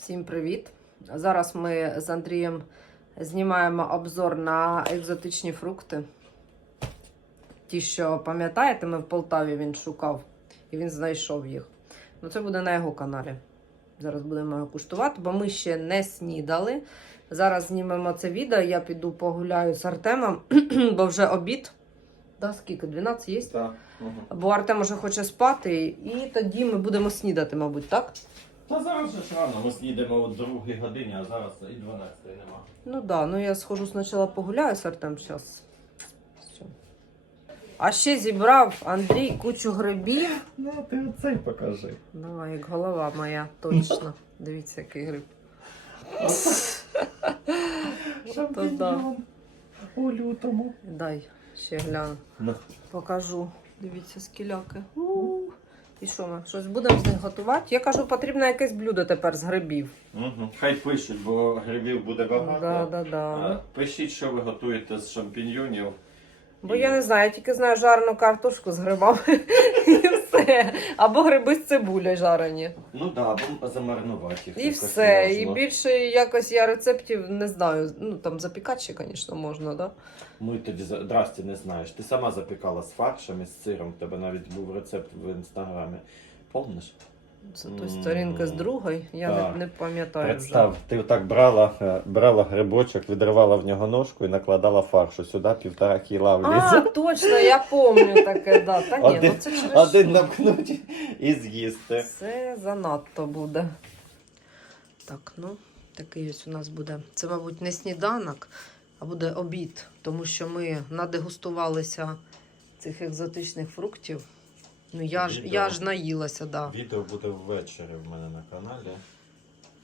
Всім привіт! Зараз ми з Андрієм знімаємо обзор на екзотичні фрукти. Ті, що пам'ятаєте, ми в Полтаві він шукав і він знайшов їх. Ну, це буде на його каналі. Зараз будемо його куштувати, бо ми ще не снідали. Зараз знімемо це відео. Я піду погуляю з Артемом, бо вже обід. Да, скільки? 12 є? Так. Угу. Бо Артем уже хоче спати, і тоді ми будемо снідати, мабуть, так? Та зараз же ж рано, ми снідемо о другій годині, а зараз і 12 нема. Ну да, ну я схожу спочатку погуляю з Артем зараз. А ще зібрав Андрій кучу грибів. Ну, ти оцей покажи. Давай, як голова моя, точно. Дивіться, який гриб. Да. У лютому. Дай ще гляну. Ну. Покажу. Дивіться, скіляки. У. І що ми? Щось будемо з них готувати? Я кажу, потрібно якесь блюдо тепер з грибів. Угу. Хай пишуть, бо грибів буде багато. Да, да, да. А, Пишіть, що ви готуєте з шампіньйонів. Бо я не знаю, я тільки знаю жарену картошку з грибами і все. Або гриби з цибулею жарені. Ну так, да, або замаринувати їх. І все. І можна. більше якось я рецептів не знаю. Ну там запікати ще, звісно, можна, да? Ми тоді за- здрасті не знаєш. Ти сама запікала з фаршем і з сиром. У тебе навіть був рецепт в інстаграмі. Помниш? Це той М. сторінка з другої. Я Так. не, не пам'ятаю. Представ, ти отак брала, е, брала грибочок, відривала в нього ножку і накладала фаршу. Сюди півтора кіла вже. влізе. А, точно, я пам'ятаю таке, да. Та ні, Один- ну це через Один що? напнуть і з'їсти. Це занадто буде. Так, ну, такий ось у нас буде. Це, мабуть, не сніданок, а буде обід, тому що ми надегустувалися цих екзотичних фруктів. Ну, я ж, Відео. я ж наїлася, да. Відео буде ввечері в мене на каналі.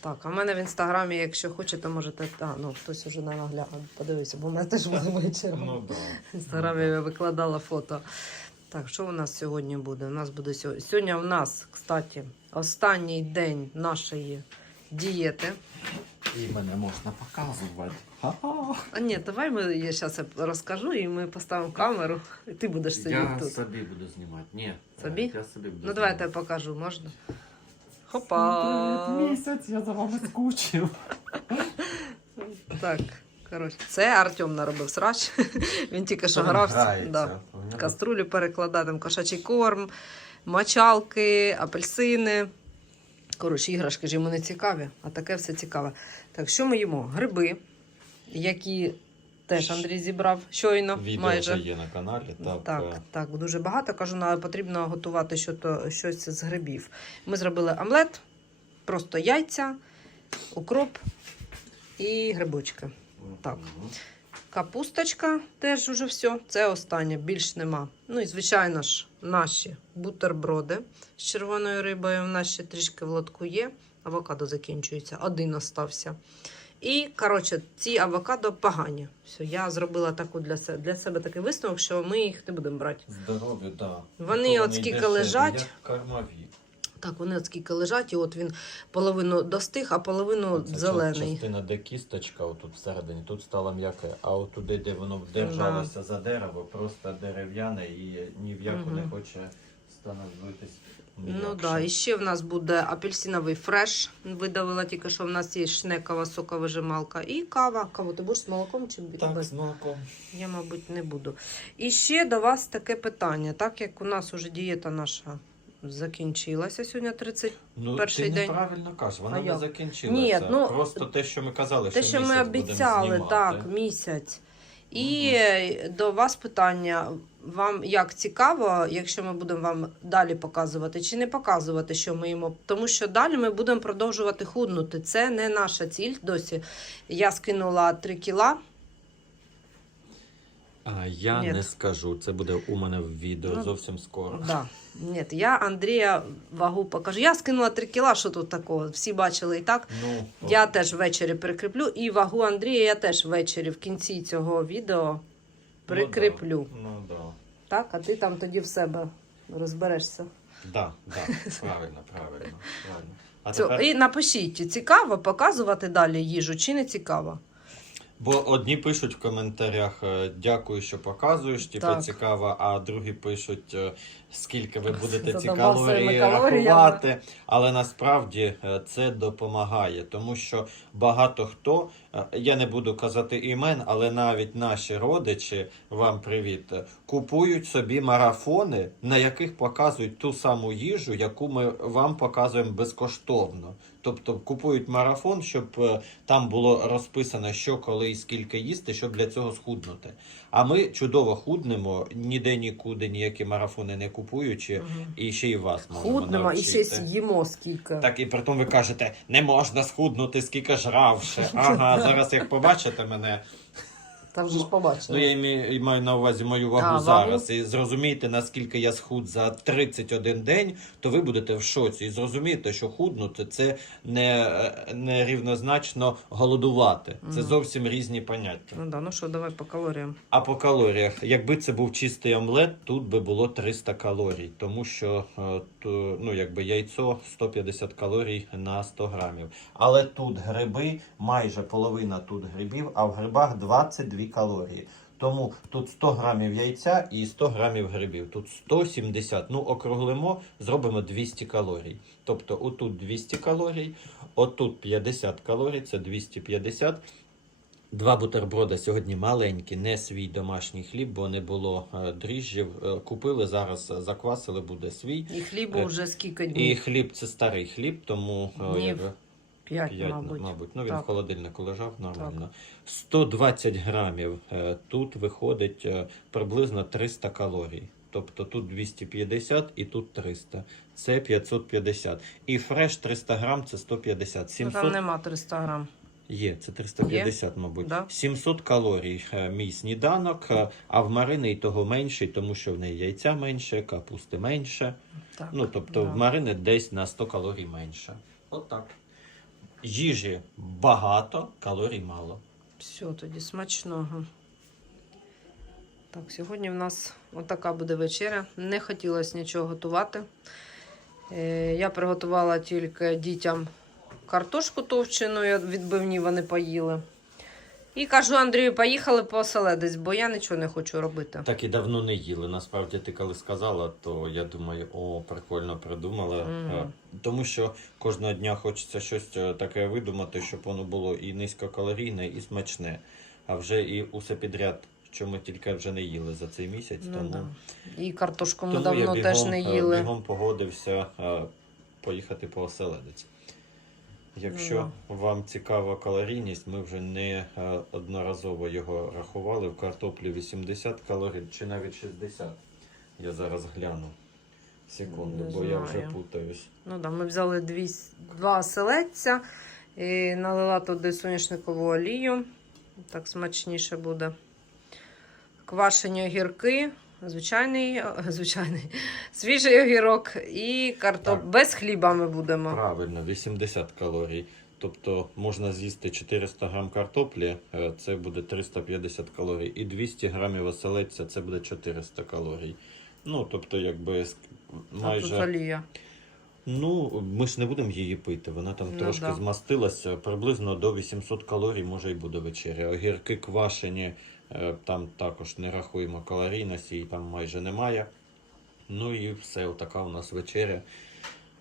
Так, а в мене в інстаграмі, якщо хочете, можете. А, ну хтось уже не нагляд. Подивився, бо в мене теж буде вечором. Ну да. В інстаграмі я викладала фото. Так, що у нас сьогодні буде? У нас буде сьогодні. Сьогодні у нас, кстати, останній день нашої дієти. І мене можна показувати. Ха-ха. А ні, давай ми я зараз розкажу і ми поставимо камеру, і ти будеш сидіти Я тут. собі буду знімати. Ні. Собі? Я собі буду Ну давай я тебе покажу, можна? Хопа! Місяць я за вами скучив. Так, коротше, це Артем наробив срач. Він тільки що грався. Да. Каструлю перекладати, там кошачий корм, мочалки, апельсини. Коротше, іграшки ж йому не цікаві, а таке все цікаве. Так, що ми їмо? Гриби, які теж Андрій зібрав щойно. Відео майже. вже є на каналі. Так, Так, е, так, дуже багато. Кажу, на- потрібно готувати щось з грибів. Ми зробили омлет, просто яйця, укроп і грибочки. Так. Капусточка теж уже все. Це останнє, більш нема. Ну і звичайно ж, наші бутерброди з червоною рибою. У нас ще трішки в лотку є. Авокадо закінчується, один остався. І, коротше, ці авокадо погані. Все, я зробила таку для себе, для себе такий висновок, що ми їх не будемо брати. Здорові, да. Вони от скільки лежать. Як кормові. Так, вони от скільки лежать, і от він половину достиг, а половину Це зелений. Частина, де кісточка, отут всередині, тут стало м'яке, а от туди, де воно вдержалося за дерево, просто дерев'яне і ні в яку не хоче становитись. Ну м'якше. да, і ще в нас буде апельсиновий фреш. Видавила тільки, що в нас є шнекова соковижималка. І кава. Каву ти будеш з молоком чи Так, без? з молоком. Я, мабуть, не буду. І ще до вас таке питання. Так як у нас уже дієта наша закінчилася сьогодні 30. Ну, ти день. неправильно кажеш, вона А не як? закінчилася. Ні, ну, Просто те, що ми казали, Те, що, що ми обіцяли, так, місяць. І е, до вас питання: вам як цікаво, якщо ми будемо вам далі показувати, чи не показувати, що ми їмо? Тому що далі ми будемо продовжувати худнути. Це не наша ціль досі. Я скинула 3 кіла. А, я Ні. не скажу, це буде у мене в відео Ну, зовсім скоро. Да. Ні, я Андрія вагу покажу. Я скинула 3 кіла, що тут такого? Всі бачили і так. Ну, Я теж ввечері прикріплю. І вагу Андрія я теж ввечері в кінці цього відео прикріплю. Ну, да. Так, а ти там тоді в себе розберешся. Да, да, правильно, правильно, правильно. А Цю- тепер... І напишіть, цікаво показувати далі їжу чи не цікаво. Бо одні пишуть в коментарях е, дякую, що показуєш, типу Так. цікаво, а другі пишуть е, скільки ви будете ці калорії рахувати. Але насправді е, це допомагає, тому що багато хто, е, я не буду казати імен, але навіть наші родичі, вам привіт, е, купують собі марафони, на яких показують ту саму їжу, яку ми вам показуємо безкоштовно. Тобто купують марафон, щоб там було розписано, що коли і скільки їсти, щоб для цього схуднути. А ми чудово худнемо, ніде нікуди ніякі марафони не купуючи, і ще й вас можемо Худнемо і ще навчити. з'їмо скільки. Так і при тому ви кажете, не можна схуднути, скільки жравши. Ага, зараз як побачите мене, Там вже ж побачили. ну я імі- маю на увазі мою вагу А, вагу? зараз. І зрозумієте, наскільки я схуд за 31 день, то ви будете в шоці. І зрозумієте, що худнути це не, е, не рівнозначно голодувати. Це Мгм. зовсім різні поняття. Ну да, ну що, давай по калоріям. А по калоріях, якби це був чистий омлет, тут би було 300 калорій, тому що е, то, ну, якби яйцо 150 калорій на 100 грамів. Але тут гриби, майже половина тут грибів, а в грибах 22 калорії. Тому тут 100 грамів яйця і 100 грамів грибів. Тут 170. Ну, округлимо, зробимо 200 калорій. Тобто отут 200 калорій, отут 50 калорій, це 250. Два бутерброда сьогодні маленькі, не свій домашній хліб, бо не було е, дріжджів. Е, Купили зараз, е, заквасили, буде свій. І хлібу Е, вже скільки І хліб це старий хліб, тому Днів якби, П'ять, п'ять, мабуть. Ну він Так. в холодильнику лежав нормально. 120 грамів. е, Тут виходить е, приблизно 300 калорій. Тобто тут 250 і тут 300. Це 550. І фреш 300 грам це 150. Ну, 700 там нема 300 грам. Є, це 350, мабуть. Да? 700 калорій е, мій сніданок, а в Марини і того менший, тому що в неї яйця менше, капусти менше. Так, Ну, тобто да. в Марини десь на 100 калорій менше. От так. Їжі багато, калорій мало. Все, тоді смачного. Так, сьогодні в нас отака буде вечеря. Не хотілося нічого готувати. Е, я приготувала тільки дітям картошку товчену, відбивні вони поїли. І кажу Андрію, поїхали поселедись, бо я нічого не хочу робити. Так і давно не їли. Насправді, ти коли сказала, то я думаю, о, прикольно придумала. Мгм. Е, Тому що кожного дня хочеться щось е, таке видумати, щоб воно було і низькокалорійне, і смачне. А вже і усе підряд, що ми тільки вже не їли за цей місяць. Ну, тому да. І картошку ми тому давно я бігом, теж не е, їли. бігом погодився е, поїхати по оселедець. Якщо Ну, вам цікава калорійність, ми вже не е, одноразово його рахували. В картоплі 80 калорій чи навіть 60. Я зараз гляну. Секунду, Не бо я вже путаюсь. Ну да, ми взяли дві, два оселедця і налила туди соняшникову олію. Так смачніше буде. Квашені огірки, звичайний, звичайний свіжий огірок і картоп. Так. Без хліба ми будемо. Правильно, 80 калорій. Тобто можна з'їсти 400 грам картоплі, е, це буде 350 калорій, і 200 грамів оселедця це буде 400 калорій. Ну, тобто, якби А тут олія. Ну, ми ж не будемо її пити, вона там Ну, трошки да. змастилася. Приблизно до 800 калорій може і буде вечеря. Огірки квашені, там також не рахуємо калорійності, її там майже немає. Ну і все, отака у нас вечеря.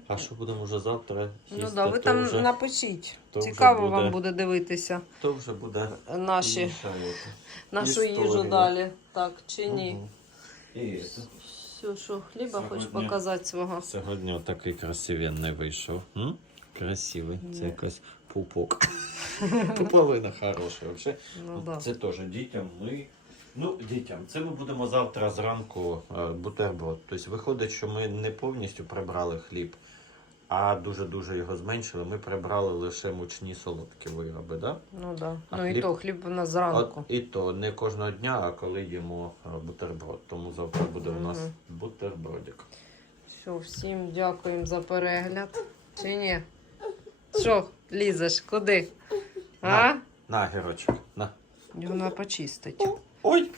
А що будемо вже завтра? Їсти, Ну да, ви там вже, напишіть. Цікаво буде- вам буде дивитися то вже буде наші, нашу історія. їжу далі. Так чи ні? І. Все, що хліба хочеш Сьогодні- показати свого. Сьогодні отакий красивенний вийшов. М? Красивий. Це якась пупок. Пуповина хороша. Вообще, Ну, да. Це теж дітям. Ми. Ну, дітям, це ми будемо завтра зранку е, бутерброд. Тобто виходить, що ми не повністю прибрали хліб, а дуже-дуже його зменшили. Ми прибрали лише мучні солодкі вироби. Да? Ну да. А ну і то хліб у нас От, зранку. і то не кожного дня, а коли їмо е, бутерброд. Тому завтра буде у нас бутербродик. Все, всім дякуємо за перегляд. Чи ні? Що, лізеш? Куди? А? На. На, гірочок, на. Його треба почистити. Ой!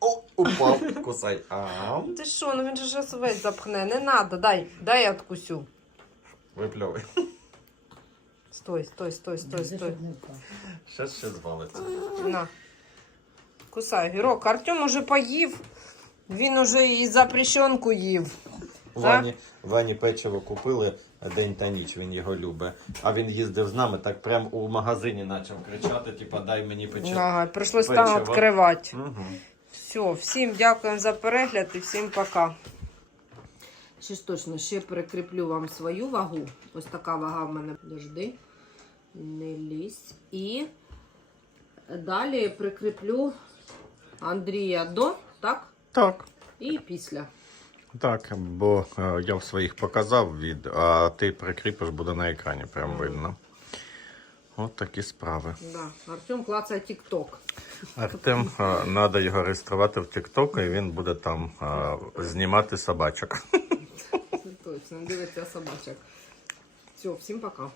О, упав, кусай. Ам. Ти що, ну він же зараз весь запхне. Не треба, дай, дай я откусю. Випльовуй. Стой, стой, стой, стой, стой. Щас ще звалиться. На. Кусай, гірок. Артем уже поїв. Він уже і запрещенку їв. Вані, Вані печиво купили день та ніч, він його любить. А він їздив з нами, так прям у магазині почав кричати, типа дай мені печиво. Ага, прийшлось Печиво. там відкривати. Угу. Все, всім дякуємо за перегляд і всім пока. Ще ж точно, ще прикріплю вам свою вагу. Ось така вага в мене. Дожди. Не лізь. І далі прикріплю Андрія до, так? Так. І після. Так, бо е, я в своїх показав від, а ти прикріпиш, буде на екрані, прям видно. От такі справи. Да. Артем клацає тік-ток. Артем, треба його реєструвати в TikTok, і він буде там а, знімати собачок. Точно, дивиться собачок. Все, всім пока.